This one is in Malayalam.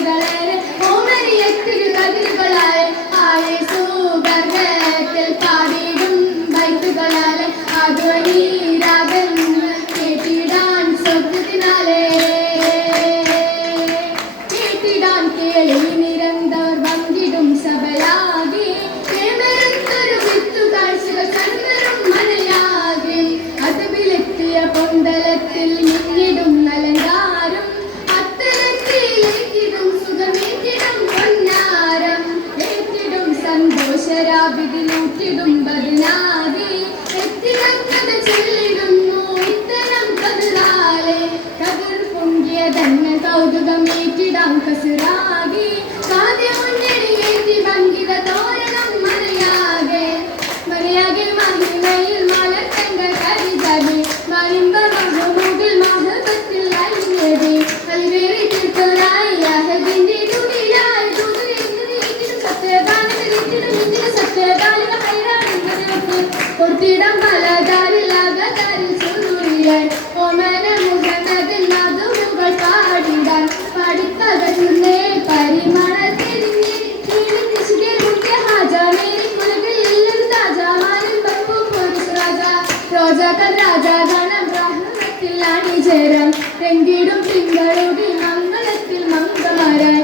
കവിതകളേറെ ഓമനിയത്തിൽ കതിരുകളായ ആയേസു ഗർഭത്തിൽ പാടിയിടും ബൈത്തുകളാലെ ആധ്വനി രാഗം കേട്ടിടാൻ സ്വപ്നത്തിനാലേ കേട്ടിടാൻ കേളി നിരന്തർ വന്നിടും സബലാകെ കേമരത്തൊരു വിത്തു കാഴ്ചകൾ കണ്ണറും മനയാകെ അത് വിലെത്തിയ പൊന്തലത്തിൽ മുന്നിടും നലങ്കാരം അത്തരത്തിലേറ്റിടും സുഖമേറ്റിടും പൊന്നാരം ഏറ്റിടും സന്തോഷരാവിതിലൂറ്റിടും ബദനാകെ എത്തിനക്കഥ ചൊല്ലിടുന്നു ഇത്തരം കതിരാലെ കതിർ പൊങ്കിയ തന്നെ കൗതുകമേറ്റിടാം കസുരാകെ കാതെ മുന്നണിയേറ്റി ഭംഗിത തോരണം മലയാകെ മലയാകെ മഹിമയിൽ മലക്കണ്ട കരിജാകെ മലിമ്പ മഹമുകിൽ മഹബത്തിൽ അലിഞ്ഞത് അലിവേറി തീർത്തോരായി അഹദിന്റെ തുടിലായി തുടിയും സത്യദാനത്തിനും ഇന്ദിര സത്യദാനിക ഹൈറാണെന്നതിനൊക്കെ കൊടുത്തിടം പലതാരില്ലാകതാരിൽ സുറിയാൻ ഓമന മുഖനതിൽ മധുമുകൾ പാടിടാൻ പഠിപ്പകരുന്നേ പരിമളത്തിൽ രാജാഗണം ബ്രാഹ്മണത്തിൽ അണിചേരാൻ തെങ്കിടും തിങ്കളുടെ മംഗളത്തിൽ മംഗളരായി